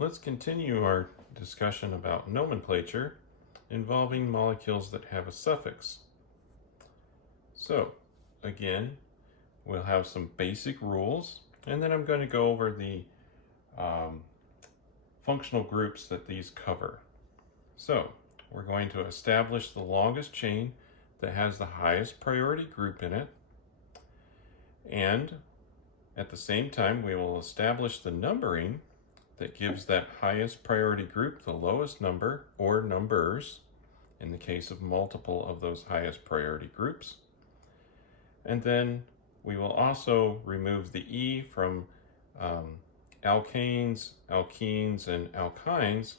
Let's continue our discussion about nomenclature involving molecules that have a suffix. So, again, we'll have some basic rules, and then I'm going to go over the functional groups that these cover. So, we're going to establish the longest chain that has the highest priority group in it, and at the same time, we will establish the numbering that gives that highest priority group the lowest number or numbers in the case of multiple of those highest priority groups. And then we will also remove the E from alkanes, alkenes, and alkynes,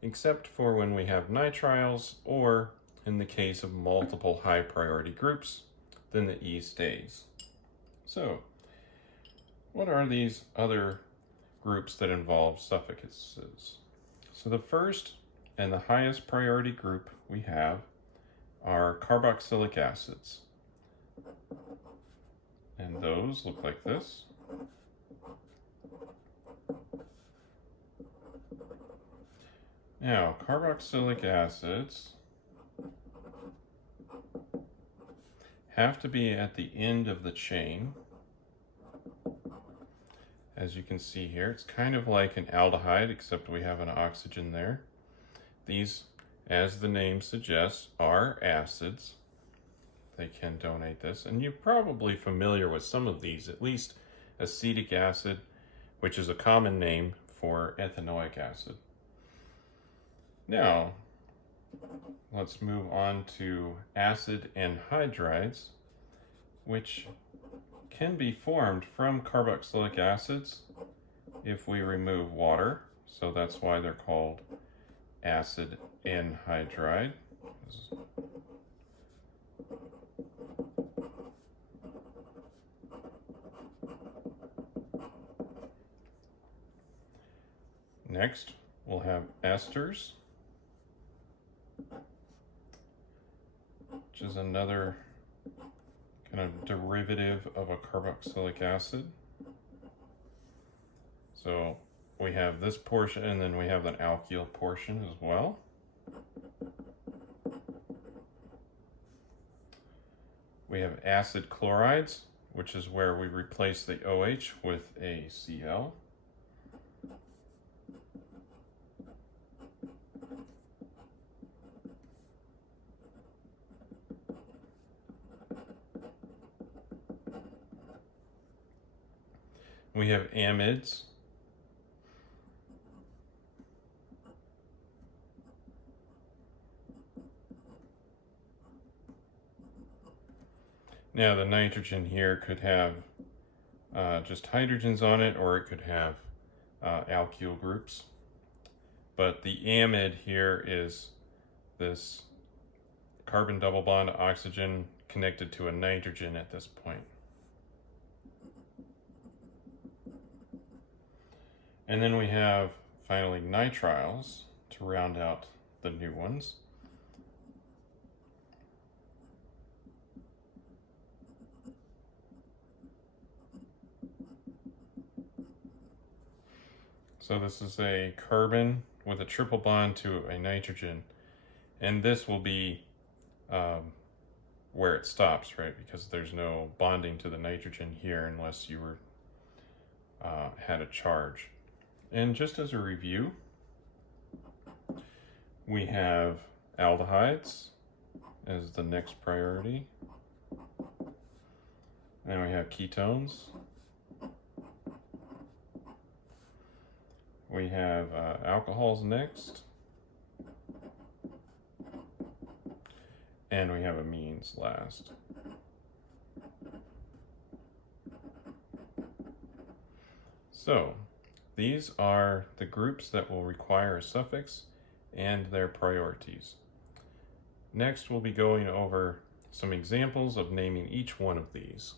except for when we have nitriles or in the case of multiple high priority groups, then the E stays. So, what are these other groups that involve suffixes? So the first and the highest priority group we have are carboxylic acids. And those look like this. Now, carboxylic acids have to be at the end of the chain. As you can see here, it's kind of like an aldehyde, except we have an oxygen there. These, as the name suggests, are acids. They can donate this, and you're probably familiar with some of these, at least acetic acid, which is a common name for ethanoic acid. Now, let's move on to acid anhydrides, which can be formed from carboxylic acids if we remove water. So that's why they're called acid anhydride. Next, we'll have esters, which is another kind of derivative of a carboxylic acid. So we have this portion, and then we have an alkyl portion as well. We have acid chlorides, which is where we replace the OH with a Cl. We have amides. Now the nitrogen here could have just hydrogens on it, or it could have alkyl groups. But the amide here is this carbon double bond oxygen connected to a nitrogen at this point. And then we have, finally, nitriles to round out the new ones. So this is a carbon with a triple bond to a nitrogen. And this will be where it stops, right? Because there's no bonding to the nitrogen here unless you were had a charge. And just as a review, we have aldehydes as the next priority. And we have ketones. We have alcohols next. And we have amines last. So, these are the groups that will require a suffix and their priorities. Next, we'll be going over some examples of naming each one of these.